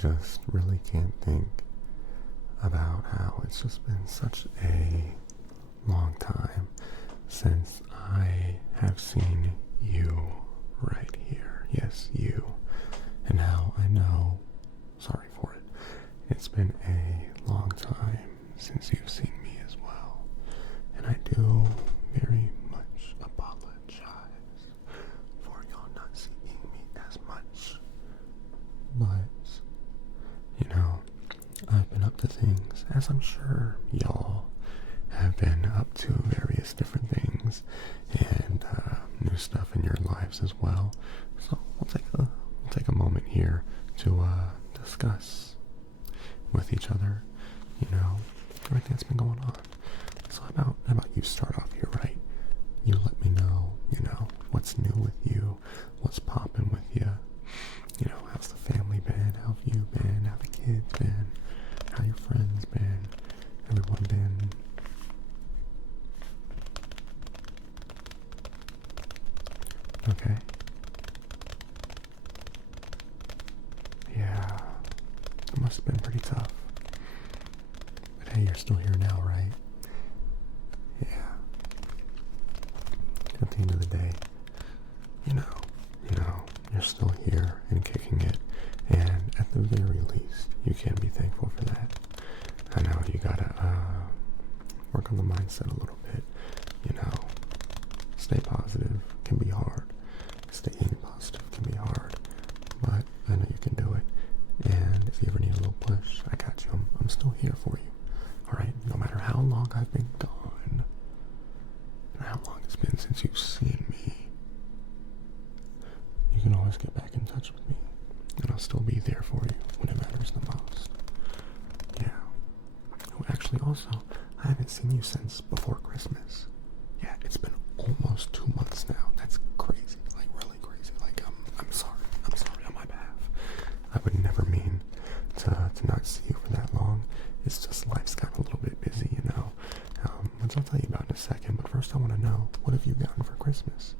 just really can't think about how it's just been such a long time since I have seen you right here. Yes, you. And how I know, sorry for it, it's been a long time since you've seen me as well. And I do very much apologize for y'all not seeing me as much. But, I've been up to things, as I'm sure y'all have been up to various different things and new stuff in your lives as well. So we'll take a moment here to discuss with each other, everything that's been going on. So how about you start off here, right? You let me know, what's new with you, what's popping with you. How's the family been? How have you been? How the kids been? How your friends been? Everyone been? Okay. Yeah. It must have been pretty tough. But hey, you're still here now, right? Yeah. At the end of the day, you're still here and kicking it, and at the very least, you can be thankful for that. I know you gotta work on the mindset a little bit. Stay positive can be hard. Staying positive can be hard, but I know you can do it. And if you ever need a little push, I got you. I'm still here for you. All right. No matter how long I've been gone, and how long it's been since you've seen me, you can always get back in touch with me, and I'll still be there for you when it matters the most. Yeah. Oh, actually, also, I haven't seen you since before Christmas. Yeah, it's been almost 2 months now. That's crazy, like really crazy. Like, I'm sorry on my behalf. I would never mean to not see you for that long. It's just life's gotten a little bit busy, which I'll tell you about in a second. But first, I want to know, what have you gotten for Christmas?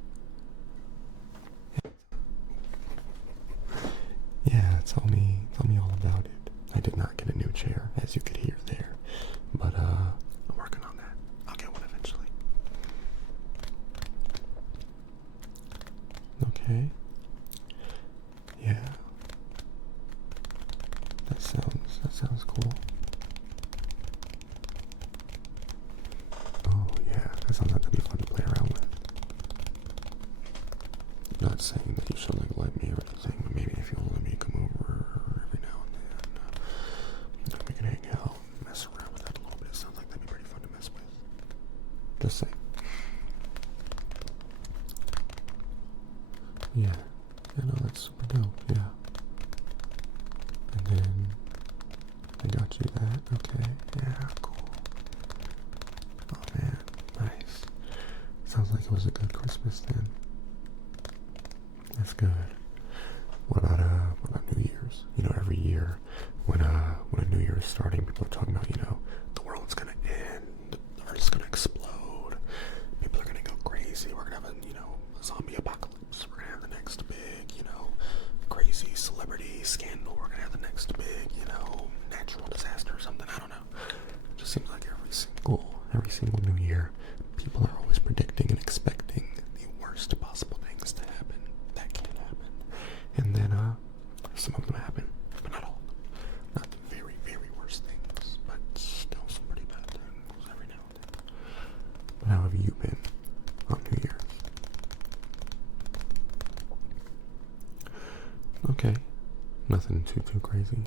Yeah, tell me all about it. I did not get a new chair, as you could hear there, but I'm working on that. I'll get one eventually. Okay. Yeah. That sounds cool. Oh yeah, that sounds like that'd be fun to play around with. Not saying that you should let me or anything, but maybe if you'll let me come over every now and then, we can hang out and mess around with that a little bit. It sounds like that'd be pretty fun to mess with. Just saying. Yeah. No, that's super dope, yeah. And then I got you that. Okay, yeah, cool. Oh man, nice. Sounds like it was a good Christmas then. That's good. What about New Year's? Every year when a New Year is starting, people are talking about, the world's gonna end, the earth's gonna explode, people are gonna go crazy, we're gonna have a zombie apocalypse, we're gonna have the next big, crazy celebrity scandal, we're gonna have the next big, natural disaster or something, I don't know. It just seems like every single New Year, people are always predicting and expecting the worst possible things to happen. That can happen. And then, some of them happen, but not all. Not the very, very worst things, but still some pretty bad things every now and then. But how have you been on New Year's? Okay. Nothing too crazy.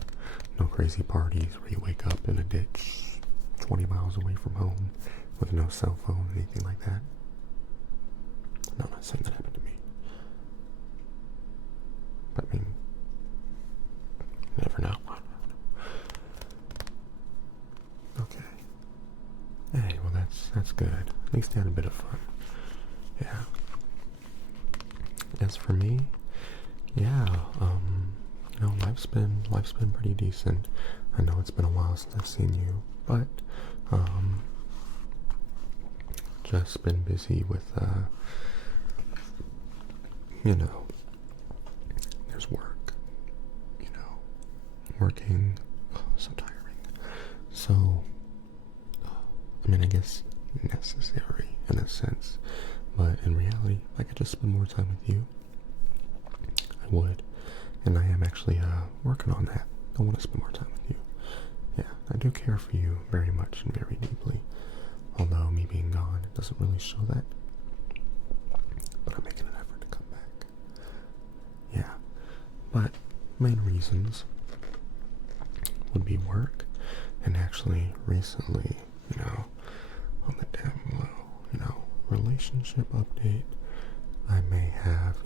No crazy parties where you wake up in a ditch 20 miles away from home with no cell phone, anything like that. No, I'm not saying that happened to me. But I mean, you never know. Okay. Hey, well that's good. At least I had a bit of fun. Yeah. As for me, yeah, life's been pretty decent. I know it's been a while since I've seen you, but just been busy with there's work, working. Oh, so tiring. So, I mean, I guess necessary in a sense, but in reality, if I could just spend more time with you, I would. And I am actually working on that. I want to spend more time with you. Yeah, I do care for you very much and very deeply. Although me being gone, it doesn't really show that. But I'm making an effort to come back. Yeah, but main reasons would be work, and actually recently, on the down low, relationship update, I may have,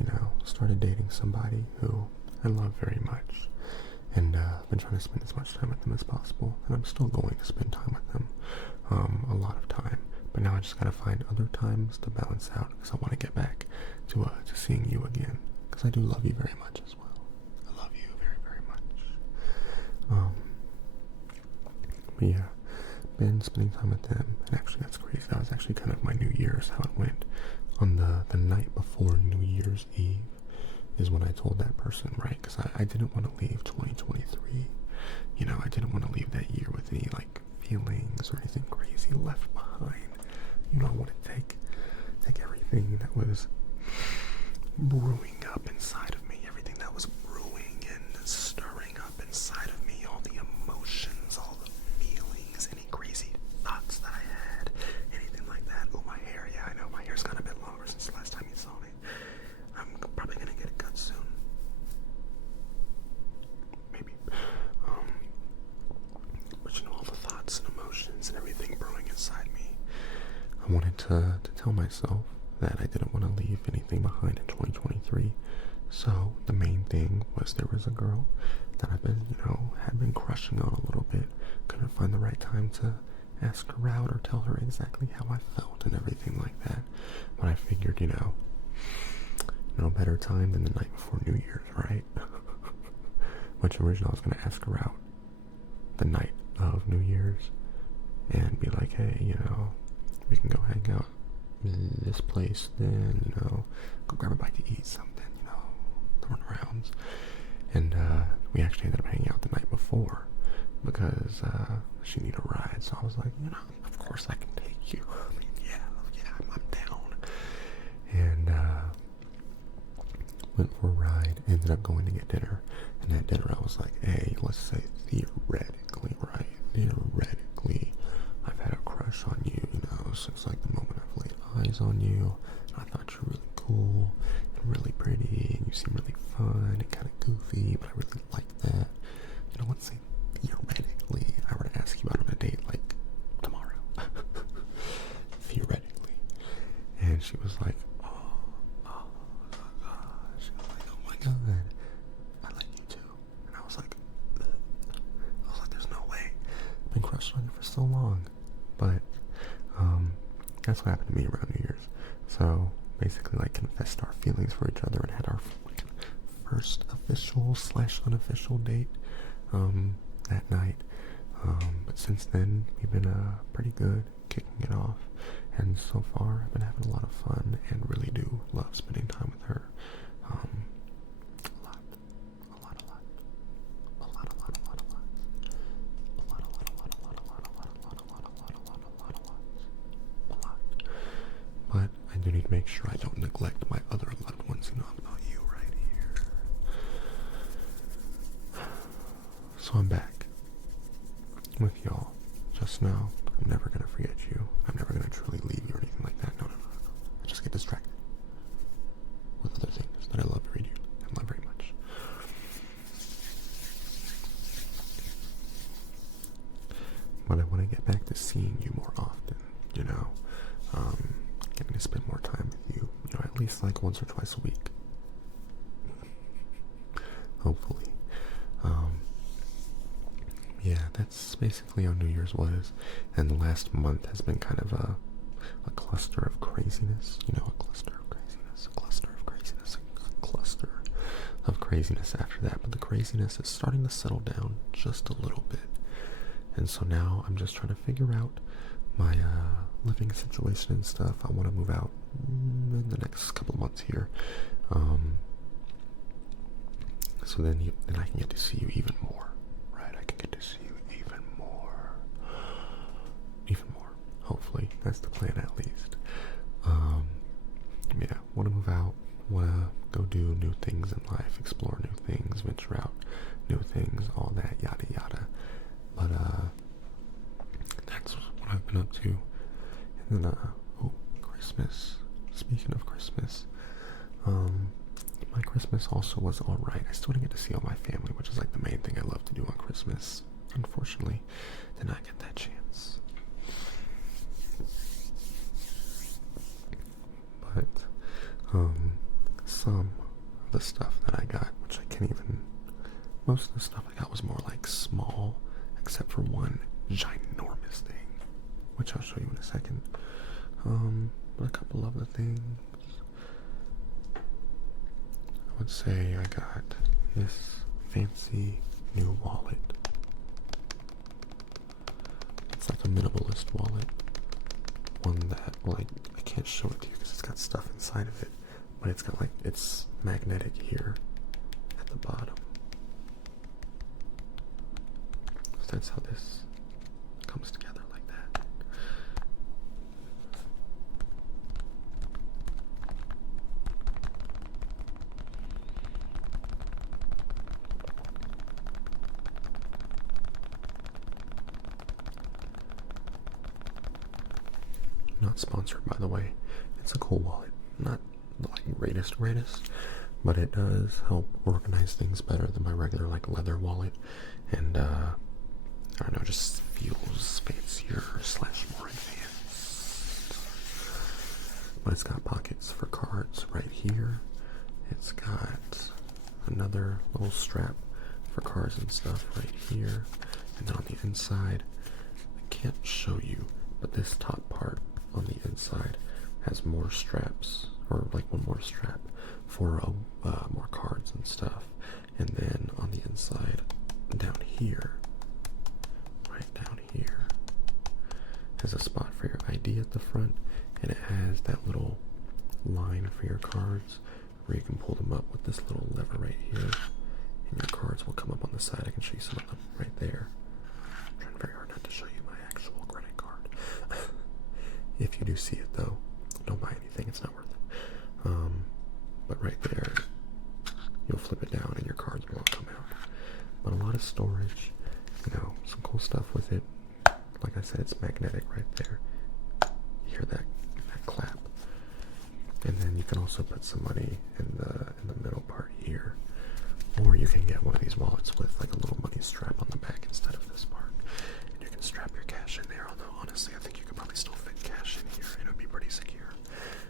started dating somebody who I love very much, and I've been trying to spend as much time with them as possible, and I'm still going to spend time with them, a lot of time, but now I just gotta find other times to balance out, because I want to get back to seeing you again, because I do love you very much as well. I love you very, very much. But yeah, been spending time with them, and actually that's crazy. That was actually kind of my New Year's, how it went. On the night before New Year's Eve is when I told that person, right? Because I didn't want to leave 2023. I didn't want to leave that year with any, feelings or anything crazy left behind. I want to take everything that was brewing up inside of me, everything that was brewing and stirring up inside of me, all the emotions, all the feelings, any crazy thoughts that I had, anything like that. Oh, my hair, yeah, I know, my hair's got a bit longer since the last time you saw me. I'm probably gonna get it cut soon. Maybe. But all the thoughts and emotions and everything brewing inside me, I wanted to tell myself that I didn't want to leave anything behind in 2023. So the main thing was there was a girl that I've been, had been crushing on a little bit. Couldn't find the right time to ask her out or tell her exactly how I felt and everything like that. But I figured, no better time than the night before New Year's, right? Which originally I was going to ask her out the night of New Year's and be like, hey, we can go hang out in this place then, go grab a bite to eat something, throwing rounds. And we actually ended up hanging out the night before because she needed a ride. So I was like, of course I can take you. I mean, yeah, I'm down. And went for a ride, ended up going to get dinner. And at dinner I was like, hey, let's say theoretically, right? Theoretically, I've had a crush on you, since the moment I've laid eyes on you. I thought you were really cool and really pretty, and you seem really fun and kind of goofy, but I really like that. Let's say theoretically I were to ask you out on a date tomorrow. Theoretically. And she was like, oh gosh. She was like, oh my god, I like you too. And I was like, there's no way. I've been crushed on you for so long. But that's what happened to me around New Year's. So basically confessed our feelings for each other and had our first official / unofficial date that night. But since then we've been pretty good, kicking it off, and so far I've been having a lot of fun and really do love spending time with her. But I do need to make sure I don't neglect my other loved ones, about you right here. So I'm back with y'all. Just know I'm never gonna forget you. I'm never gonna truly leave you or anything like that. No. I just get distracted with other things that I love very dearly and love very much. But I want to get back to seeing you more often, getting to spend more time with you, at least once or twice a week. Hopefully. Yeah, that's basically how New Year's was, and the last month has been kind of a cluster of craziness, a cluster of craziness, a cluster of craziness, a cluster of craziness after that, but the craziness is starting to settle down just a little bit. And so now I'm just trying to figure out my living situation and stuff. I want to move out in the next couple of months here. So then I can get to see you even more, new things, all that yada yada. But that's what I've been up to. And then oh, Christmas. Speaking of Christmas, my Christmas also was alright. I still didn't get to see all my family, which is like the main thing I love to do on Christmas. Unfortunately, did not get that chance. But some of the stuff that I got, which I can't even, most of the stuff I got was more like small, except for one ginormous thing, which I'll show you in a second. But a couple of the things, I would say I got this fancy new wallet. It's like a minimalist wallet. One that, well, I can't show it to you because it's got stuff inside of it, but it's got like, it's magnetic here at the bottom. So that's how this comes together like that. Not sponsored, by the way. It's a cool wallet. Not like greatest, but it does help organize things better than my regular like leather wallet, and I don't know, just feels fancier / more advanced. But it's got pockets for cards right here. It's got another little strap for cards and stuff right here, and then on the inside, I can't show you, but this top part on the inside has more straps, or like one more strap for more cards and stuff. And then on the inside, down here, right down here, has a spot for your ID at the front, and it has that little line for your cards where you can pull them up with this little lever right here, and your cards will come up on the side. I can show you some of them right there. I'm trying very hard not to show you my actual credit card. If you do see it though, don't buy anything, it's not worth it. But right there, you'll flip it down and your cards will all come out. But a lot of storage, you know, some cool stuff with it. Like I said, it's magnetic right there. You hear that clap. And then you can also put some money in the middle part here. Or you can get one of these wallets with like a little money strap on the back instead of this part. And you can strap your cash in there, although honestly I think you could probably still fit cash in here and it would be pretty secure.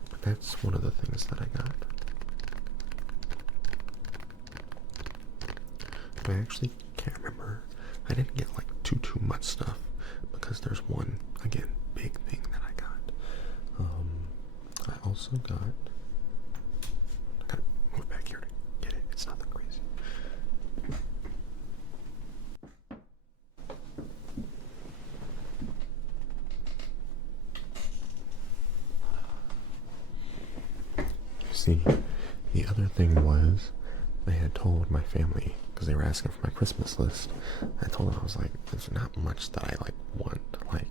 But that's one of the things that I got. But I actually can't remember. I didn't get like too much stuff because there's one, again, big thing that I got. I also got, I gotta move back here to get it. It's nothing crazy. See, the other thing was, they had told my family, because they were asking for my Christmas list, I told them, I was like, there's not much that I like want. Like,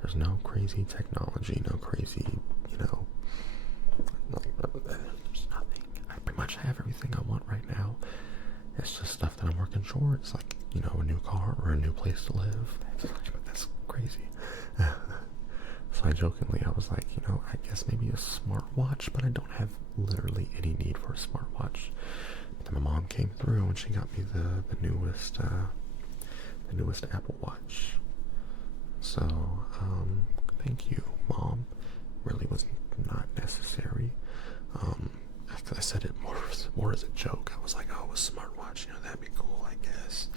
there's no crazy technology, no crazy, you know, like, there's nothing. I pretty much have everything I want right now. It's just stuff that I'm working towards, like, you know, a new car or a new place to live. But that's crazy. So I jokingly, I was like, you know, I guess maybe a smartwatch, but I don't have literally any need for a smartwatch. But then my mom came through and she got me the newest Apple Watch. So, thank you, Mom. Really was not necessary. I said it more as a joke. I was like, oh, a smartwatch, you know, that'd be cool, I guess.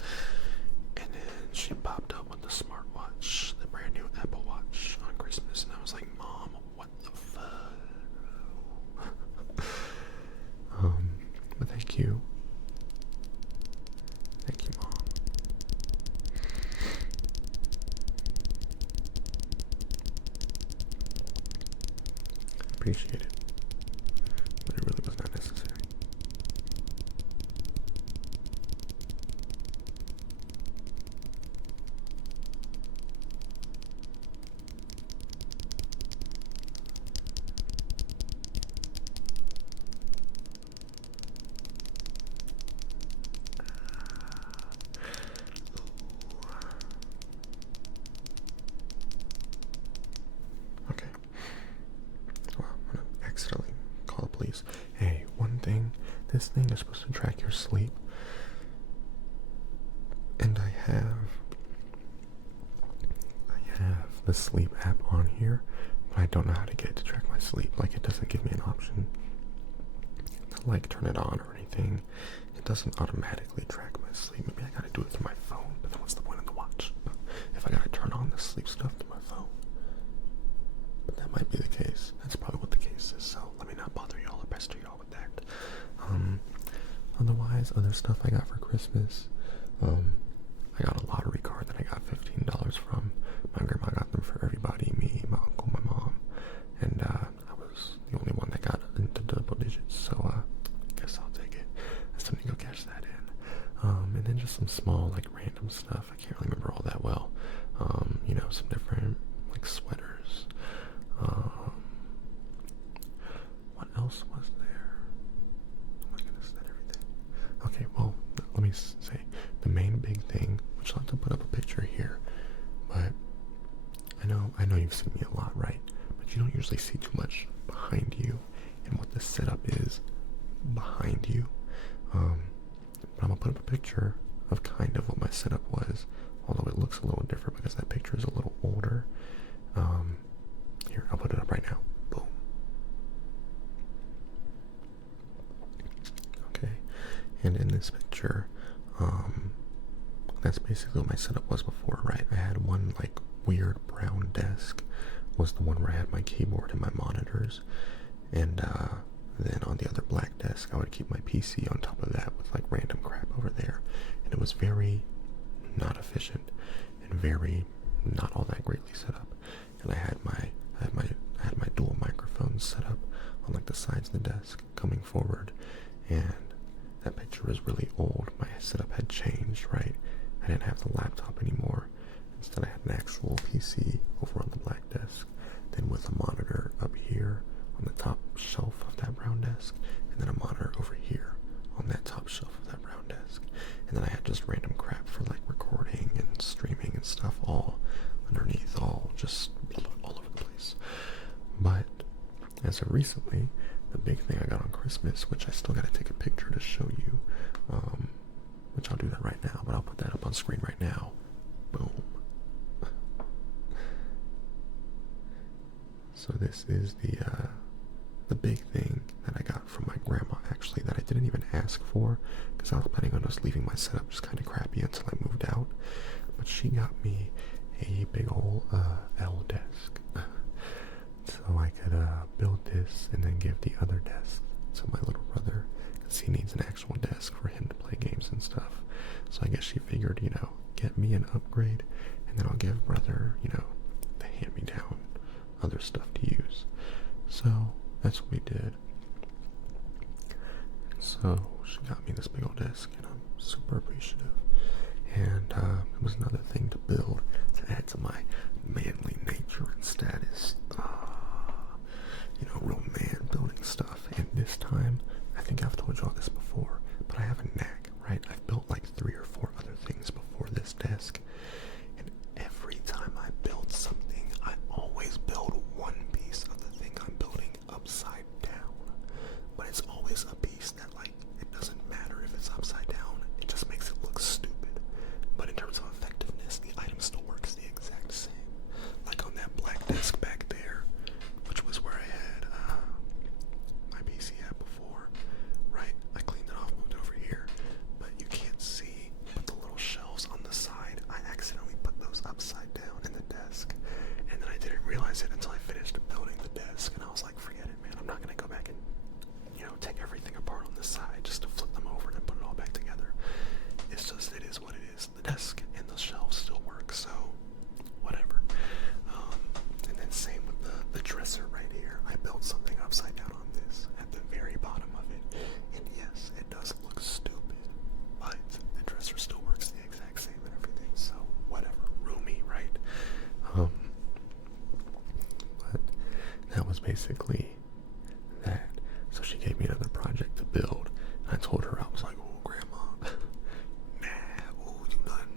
And then she popped up with the smartwatch, the brand new Apple Watch on Christmas, and I was like, Mom, what the fuck? But thank you. Thank you, Mom. Appreciate it. But it really was not necessary. this thing is supposed to track your sleep. And I have the sleep app on here, but I don't know how to get it to track my sleep. Like, it doesn't give me an option to like turn it on or anything. It doesn't automatically track my sleep. Maybe I gotta do it through my phone, but then what's the point of the watch if I gotta turn on the sleep stuff through my phone? But that might be the case. That's probably what the case is, so let me not bother y'all or pester y'all with that. Otherwise, other stuff I got for Christmas, I got a lottery card that I got $15 from. My grandma got them for everybody, me, my uncle, my mom, and I was the only one that got into double digits, so I guess I'll take it. I still need to go cash that in. And then just some small, like, random stuff. I can't really remember all that well. You know, some different, like, sweaters. What else was there? Oh my goodness, is that everything? Okay, well, let me say, the main big thing, which I'll have to put up a picture here, but I know you've seen me a lot, right? But you don't usually see too much behind you and what the setup is behind you. But I'm gonna put up a picture of kind of what my setup was, although it looks a little different because that picture is a little older. Here, I'll put it up right now. Boom. Okay, and in this picture, that's basically what my setup was before, right? I had one, like, weird brown desk, was the one where I had my keyboard and my monitors, and then on the other black desk I would keep my PC on top of that with, like, random crap over there, and it was very not efficient and very not all that greatly set up. And I had my dual microphones set up on, like, the sides of the desk coming forward, and that picture was really old. My setup had changed, right? I didn't have the laptop anymore. Instead, I had an actual PC over on the black desk, then with a monitor up here on the top shelf of that brown desk, and then a monitor over here on that top shelf of that brown desk. And then I had just random crap for, like, recording and streaming and stuff all underneath, all just all over the place. But as of recently, the big thing I got on Christmas, which I still gotta take a picture to show you, which I'll do that right now, but I'll put that up on screen right now. Boom. So this is the big thing that I got from my grandma, actually, that I didn't even ask for, because I was planning on just leaving my setup just kind of crappy until I moved out. But she got me a big old L desk, so I could build this and then give the other desk to my little brother, because he needs an actual desk for him to play games and stuff. So I guess she figured, you know, get me an upgrade, and then I'll give brother, you know, the hand-me-down other stuff to use. So that's what we did. So she got me this big old desk, and I'm super appreciative. And it was another thing to build to add to my manly nature and status. You know, real man building stuff. And this time, I think I've told y'all this before, but I have a knack, right? I've built like 3 or 4 other things before this desk, and every time I build something, I always build one piece of the thing I'm building upside down. But it's always a piece that, like, it doesn't matter if it's upside down, it just makes it look stupid. But in terms of effectiveness, the item still works the exact same. Like on that black desk back there, which was where I had my PC at before, right? I cleaned it off, moved it over here, but you can't see, but the little shelves on the side, I accidentally put those upside down in the desk, and then I didn't realize it until I finished building the desk, and I was like, forget it, man, I'm not gonna go back and, you know, take everything apart on the side just to flip them over and put it all back together. It's just, it is what it is. The desk and the shelves still work, so whatever. And then same with the dresser right here. I built something upside down on this at the very bottom of it. And yes, it does look stupid, but the dresser still works the exact same and everything, so whatever. Roomy, right? But that was basically that. So she gave me another project to build, and I told her, I was like, oh, grandma, nah, oh, you done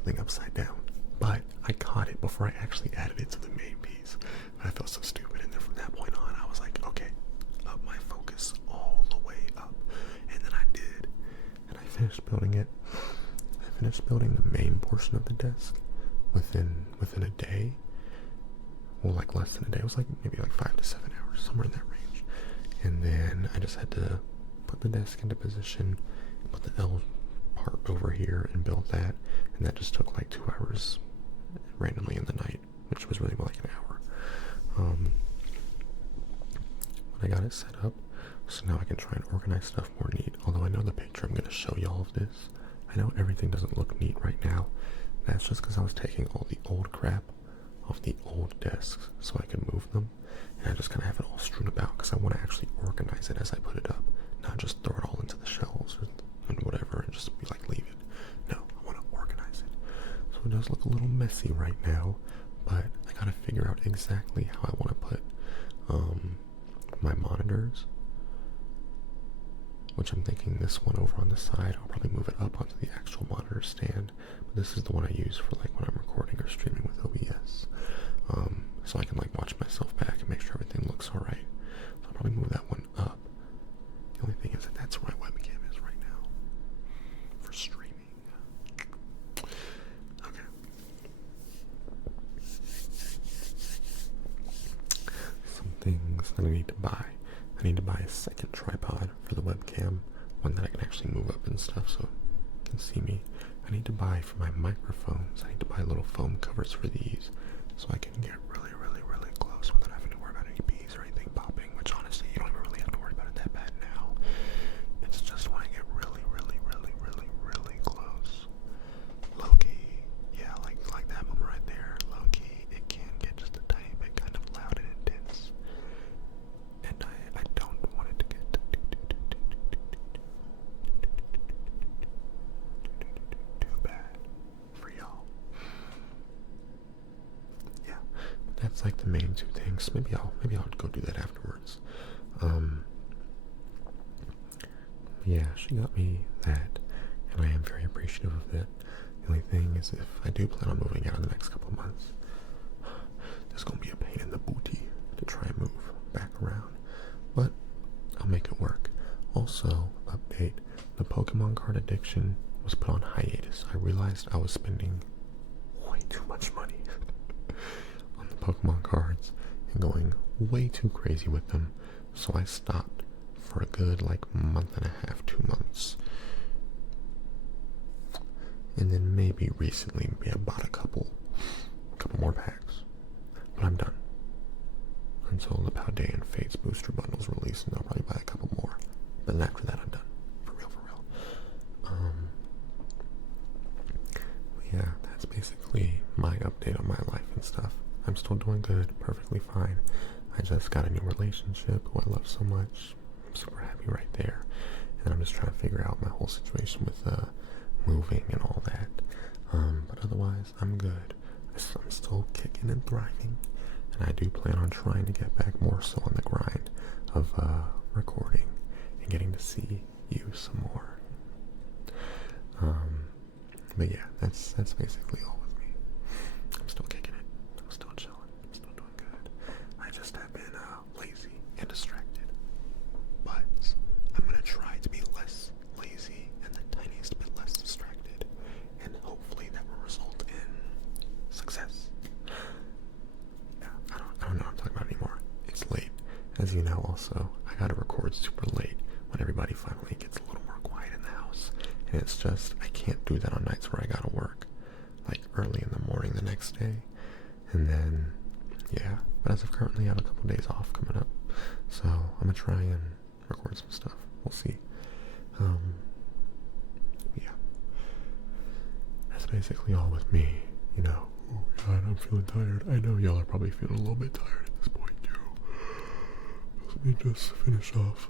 something upside down. But I caught it before I actually added it to the main piece. But I felt so stupid, and then from that point on, I was like, okay, up my focus all the way up. And then I did. And I finished building it. I finished building the main portion of the desk within a day. Well, like less than a day. It was like maybe like 5 to 7 hours, somewhere in that range. And then I just had to put the desk into position, put the L part over here and build that. And that just took like 2 hours randomly in the night, which was really more like an hour. But I got it set up, so now I can try and organize stuff more neat. Although I know the picture I'm going to show y'all of this, I know everything doesn't look neat right now. That's just because I was taking all the old crap off the old desks so I could move them, and I just kind of have it all strewn about because I want to actually organize it as I put it up, not just throw it all into the shelves and whatever and just be like, leave it. No, I want to organize it. So it does look a little messy right now, but I gotta figure out exactly how I want to put my monitors, which I'm thinking this one over on the side, I'll probably move it up onto the actual monitor stand, but this is the one I use for like when I'm recording or streaming with OBS, so I can like watch myself back and make sure everything looks alright. So I'll probably move that one up. The only thing is that that's where my webcam is right now for streaming. Okay. Some things that I need to buy. I need to buy a second tripod for the webcam, one that I can actually move up and stuff so you can see me. I need to buy for my microphones, I need to buy little foam covers for these so I can get really, really, really close without having to worry about any bees or anything popping, which honestly, you don't even really have to worry about it that bad now. It's just when I get really, really, really, really, really close. Low-key, yeah, like that moment right there, low-key, it can get just a tiny bit kind of loud and intense. And I don't want it to get too bad for y'all. Yeah, that's like the main two things. Maybe I'll go do that afterwards. Yeah, she got me that, and I am very appreciative of it. The only thing is, if I do plan on moving out in the next couple of months, there's gonna be a pain in the booty to try and move back around, but I'll make it work. Also, update, the Pokemon card addiction was put on hiatus. I realized I was spending way too much money on the Pokemon cards and going way too crazy with them, so I stopped for a good like month and a half, 2 months. And then maybe recently, maybe I bought a couple more packs, but I'm done until the Paldea and Fates booster bundles release, and I'll probably buy a couple more. But then after that, I'm done. For real. Yeah, that's basically my update on my life and stuff. I'm still doing good, perfectly fine. I just got a new relationship who I love so much. I'm super happy right there. And I'm just trying to figure out my whole situation with moving and all that. But otherwise, I'm good. I'm still kicking and thriving. And I do plan on trying to get back more so on the grind of recording and getting to see you some more. But yeah, that's basically all with me. I'm still kicking it. I'm still chilling. I'm still doing good. I just have been lazy and distracted. But I'm gonna try to be less lazy and the tiniest bit less distracted, and hopefully that will result in success. Yeah, I don't know what I'm talking about anymore. It's late. As you know, also, I gotta record super late when everybody finally gets a little more quiet in the house. And it's just, I can't do that on nights where I gotta work, like early in the morning the next day. And then, yeah, but as of currently, I have a couple days off coming up. So I'm gonna try and record some stuff. We'll see. Yeah. That's basically all with me. You know, oh God, I'm feeling tired. I know y'all are probably feeling a little bit tired at this point too. Let me just finish off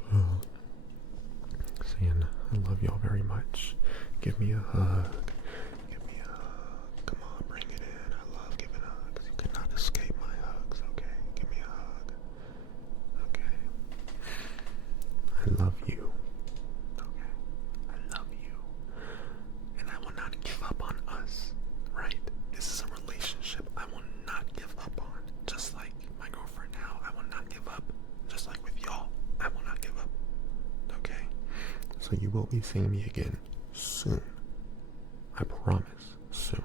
saying I love y'all very much. Give me a hug. Give me a hug. Come on, bring it in. I love giving hugs. You cannot escape my hugs, okay? Give me a hug. Okay. I love you. Okay. I love you. And I will not give up on us So you will be seeing me again soon. I promise, soon.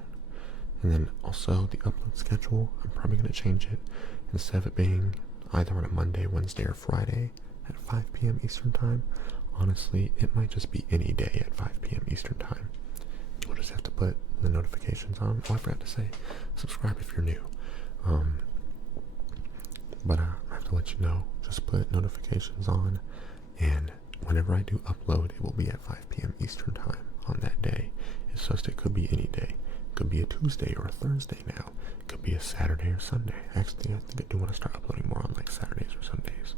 And then also the upload schedule, I'm probably going to change it. Instead of it being either on a Monday, Wednesday, or Friday at 5 p.m. Eastern Time, honestly, it might just be any day at 5 p.m. Eastern Time. You'll just have to put the notifications on. Oh, I forgot to say, subscribe if you're new. But I have to let you know, just put notifications on, and whenever I do upload, it will be at 5 p.m. Eastern Time on that day. It's just, it could be any day. It could be a Tuesday or a Thursday now. It could be a Saturday or Sunday. Actually, I think I do want to start uploading more on like Saturdays or Sundays.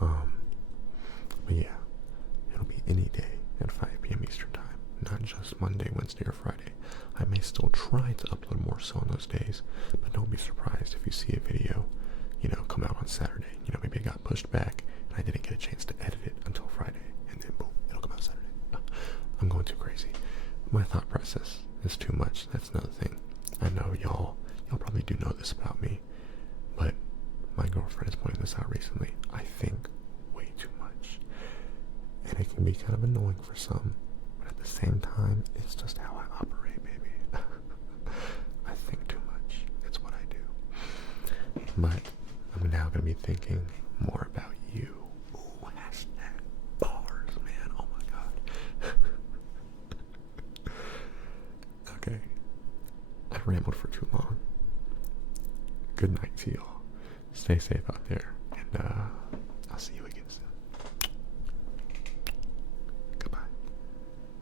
But yeah, it'll be any day at 5 p.m. Eastern Time, not just Monday, Wednesday, or Friday. I may still try to upload more so on those days, but don't be surprised if you see a video, you know, come out on Saturday. You know, maybe it got pushed back and I didn't get a chance to edit it until Friday, and then boom, it'll come out Saturday. I'm going too crazy. My thought process is too much. That's another thing. I know y'all probably do know this about me, but my girlfriend has pointed this out recently. I think way too much, and it can be kind of annoying for some, but at the same time, it's just how I operate, baby. I think too much. It's what I do. But I'm now gonna be thinking more about you. Ooh, hashtag bars, man. Oh my god. Okay. I rambled for too long. Good night to y'all. Stay safe out there, and